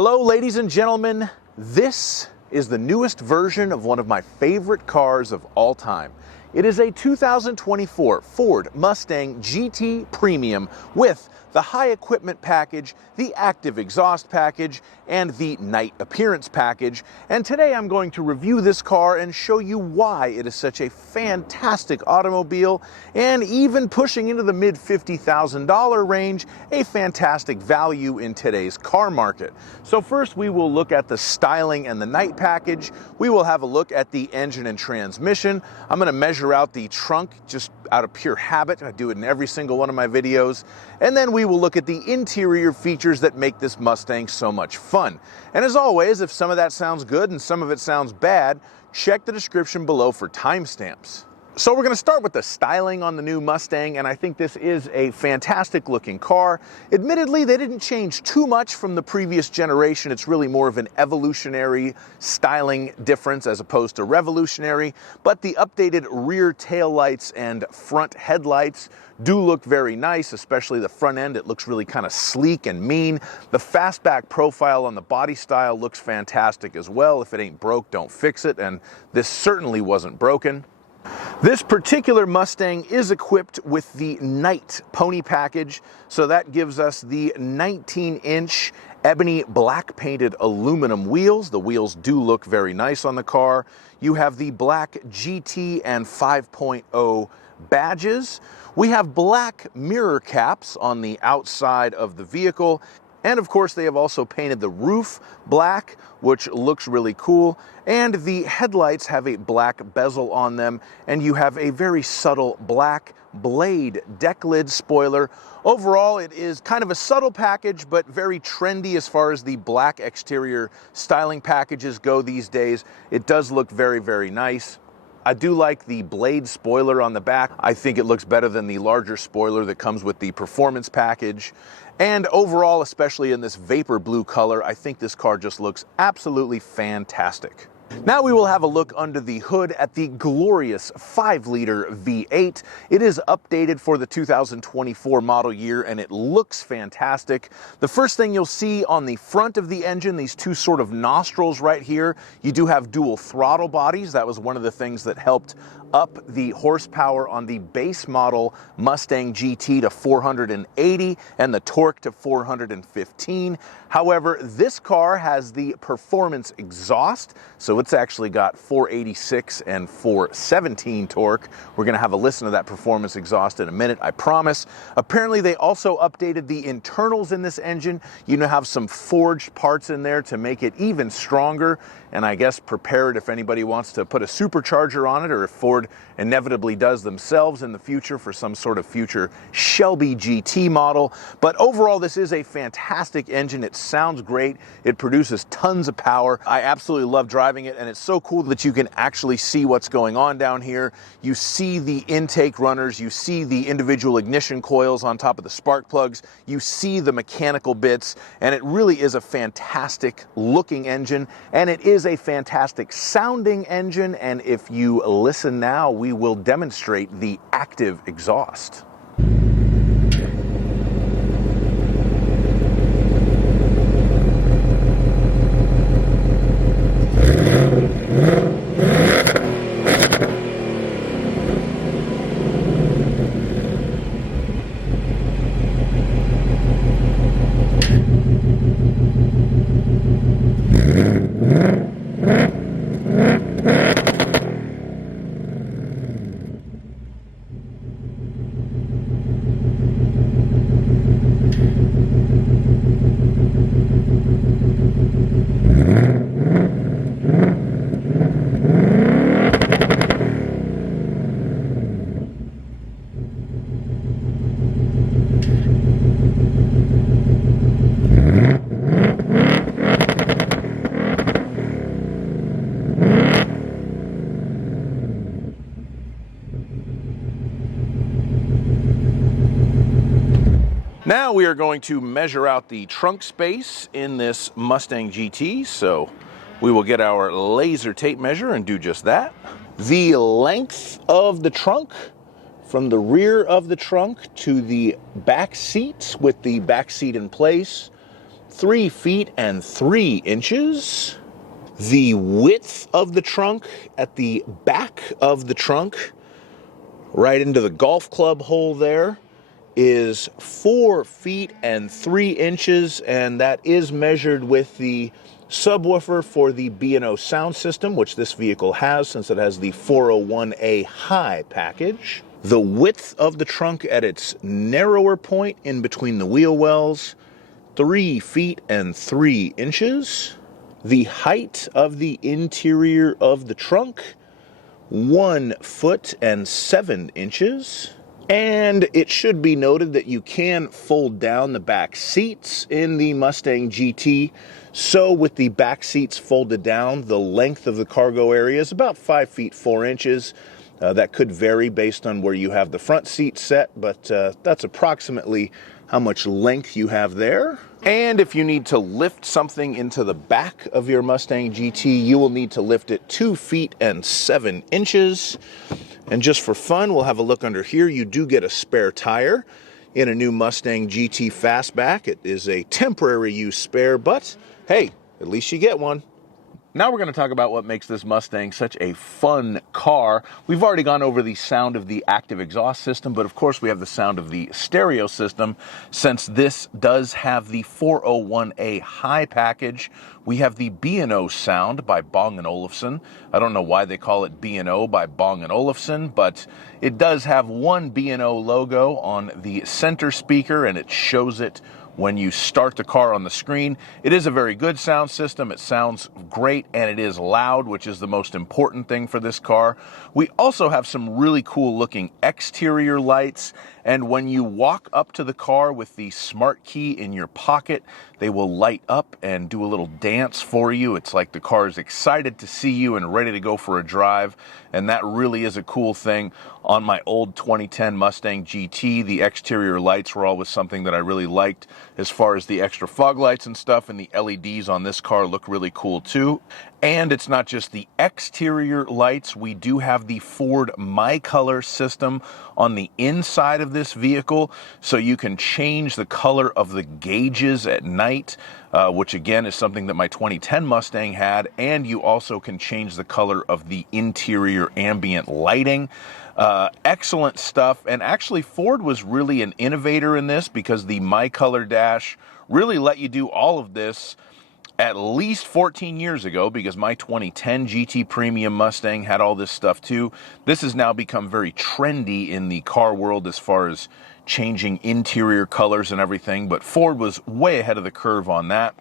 Hello, ladies and gentlemen. This is the newest version of one of my favorite cars of all time. It is a 2024 Ford Mustang GT Premium with the high equipment package, the active exhaust package, and the Nite appearance package. And today I'm going to review this car and show you why it is such a fantastic automobile, and even pushing into the mid $50,000 range, a fantastic value in today's car market. So first we will look at the styling and the Nite package. We will have a look at the engine and transmission. I'm going to measure out the trunk just out of pure habit. I do it in every single one of my videos. And then we will look at the interior features that make this Mustang so much fun. And as always, if some of that sounds good and some of it sounds bad, check the description below for timestamps. So we're going to start with the styling on the new Mustang, and I think this is a fantastic looking car. Admittedly, they didn't change too much from the previous generation. It's really more of an evolutionary styling difference as opposed to revolutionary, but the updated rear taillights and front headlights do look very nice, especially the front end. It looks really kind of sleek and mean. The fastback profile on the body style looks fantastic as well. If it ain't broke, don't fix it, and this certainly wasn't broken. This particular Mustang is equipped with the Nite pony package, so that gives us the 19-inch ebony black painted aluminum wheels. The wheels do look very nice on the car. You have the black GT and 5.0 badges. We have black mirror caps on the outside of the vehicle. And of course, they have also painted the roof black, which looks really cool. And the headlights have a black bezel on them, and you have a very subtle black blade deck lid spoiler. Overall, it is kind of a subtle package, but very trendy as far as the black exterior styling packages go these days. It does look very, very nice. I do like the blade spoiler on the back. I think it looks better than the larger spoiler that comes with the performance package. And overall, especially in this vapor blue color, I think this car just looks absolutely fantastic. Now we will have a look under the hood at the glorious 5-liter V8. It is updated for the 2024 model year, and it looks fantastic. The first thing you'll see on the front of the engine, these two sort of nostrils right here, you do have dual throttle bodies. That was one of the things that helped up the horsepower on the base model Mustang GT to 480 and the torque to 415. However, this car has the performance exhaust, so it's actually got 486 and 417 torque. We're going to have a listen to that performance exhaust in a minute, I promise. Apparently, they also updated the internals in this engine. You now have some forged parts in there to make it even stronger, and I guess prepare it if anybody wants to put a supercharger on it, or if Ford inevitably does themselves in the future for some sort of future Shelby GT model. But overall, this is a fantastic engine. It sounds great. It produces tons of power. I absolutely love driving it, and it's so cool that you can actually see what's going on down here. You see the intake runners, you see the individual ignition coils on top of the spark plugs, you see the mechanical bits, and it really is a fantastic looking engine, and it is a fantastic sounding engine. And if you listen now, we will demonstrate the active exhaust. Now we are going to measure out the trunk space in this Mustang GT, so we will get our laser tape measure and do just that. The length of the trunk from the rear of the trunk to the back seat with the back seat in place, 3 feet and 3 inches. The width of the trunk at the back of the trunk, right into the golf club hole there, is 4 feet and 3 inches, and that is measured with the subwoofer for the B&O sound system, which this vehicle has since it has the 401A high package. The width of the trunk at its narrower point in between the wheel wells, 3 feet and 3 inches. The height of the interior of the trunk, 1 foot and 7 inches. And it should be noted that you can fold down the back seats in the Mustang GT. So with the back seats folded down, the length of the cargo area is about 5 feet 4 inches. That could vary based on where you have the front seat set, but that's approximately how much length you have there. And if you need to lift something into the back of your Mustang GT, you will need to lift it 2 feet and 7 inches. And just for fun, we'll have a look under here. You do get a spare tire in a new Mustang GT Fastback. It is a temporary use spare, but hey, at least you get one. Now we're going to talk about what makes this Mustang such a fun car. We've already gone over the sound of the active exhaust system, but of course we have the sound of the stereo system. Since this does have the 401A high package, we have the B&O sound by Bang & Olufsen. I don't know why they call it B&O by Bang & Olufsen, but it does have one B&O logo on the center speaker, and it shows it when you start the car on the screen. It is a very good sound system. It sounds great, and it is loud, which is the most important thing for this car. We also have some really cool looking exterior lights, and when you walk up to the car with the smart key in your pocket, they will light up and do a little dance for you. It's like the car is excited to see you and ready to go for a drive, and that really is a cool thing. On my old 2010 Mustang GT, the exterior lights were always something that I really liked as far as the extra fog lights and stuff, and the LEDs on this car look really cool too. And it's not just the exterior lights. We do have the Ford My Color system on the inside of this vehicle, so you can change the color of the gauges at night, which again is something that my 2010 Mustang had, and you also can change the color of the interior ambient lighting. Excellent stuff, and actually Ford was really an innovator in this because the My Color dash really let you do all of this at least 14 years ago, because my 2010 GT Premium Mustang had all this stuff too. This has now become very trendy in the car world as far as changing interior colors and everything, but Ford was way ahead of the curve on that.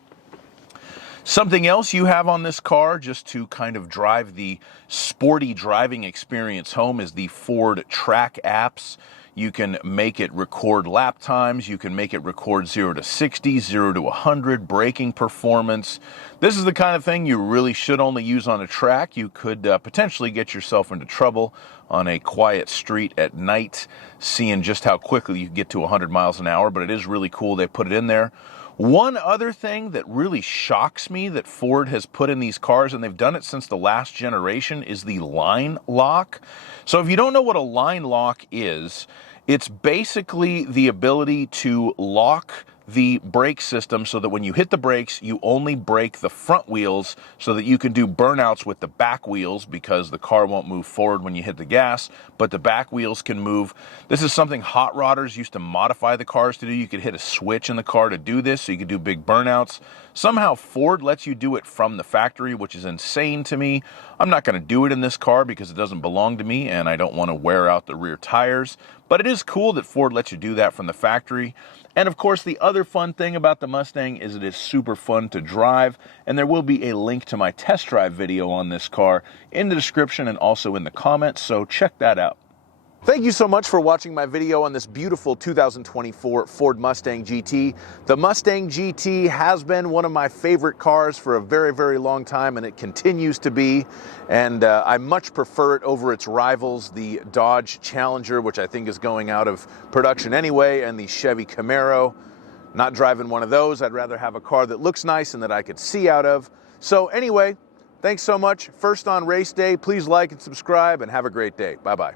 Something else you have on this car, just to kind of drive the sporty driving experience home, is the Ford Track apps. You can make it record lap times, you can make it record 0 to 60, 0 to 100, braking performance. This is the kind of thing you really should only use on a track. You could potentially get yourself into trouble on a quiet street at night, seeing just how quickly you can get to 100 miles an hour, but it is really cool they put it in there. One other thing that really shocks me that Ford has put in these cars, and they've done it since the last generation, is the line lock. So if you don't know what a line lock is, it's basically the ability to lock the brake system so that when you hit the brakes, you only brake the front wheels so that you can do burnouts with the back wheels, because the car won't move forward when you hit the gas, but the back wheels can move. This is something hot rodders used to modify the cars to do. You could hit a switch in the car to do this, so you could do big burnouts. Somehow Ford lets you do it from the factory, which is insane to me. I'm not going to do it in this car because it doesn't belong to me, and I don't want to wear out the rear tires, but it is cool that Ford lets you do that from the factory. And of course, the other fun thing about the Mustang is it is super fun to drive, and there will be a link to my test drive video on this car in the description and also in the comments, so check that out. Thank you so much for watching my video on this beautiful 2024 Ford Mustang GT. The Mustang GT has been one of my favorite cars for a very, very long time, and it continues to be. And I much prefer it over its rivals, the Dodge Challenger, which I think is going out of production anyway, and the Chevy Camaro. Not driving one of those. I'd rather have a car that looks nice and that I could see out of. So anyway, thanks so much. First on race day, please like and subscribe, and have a great day. Bye-bye.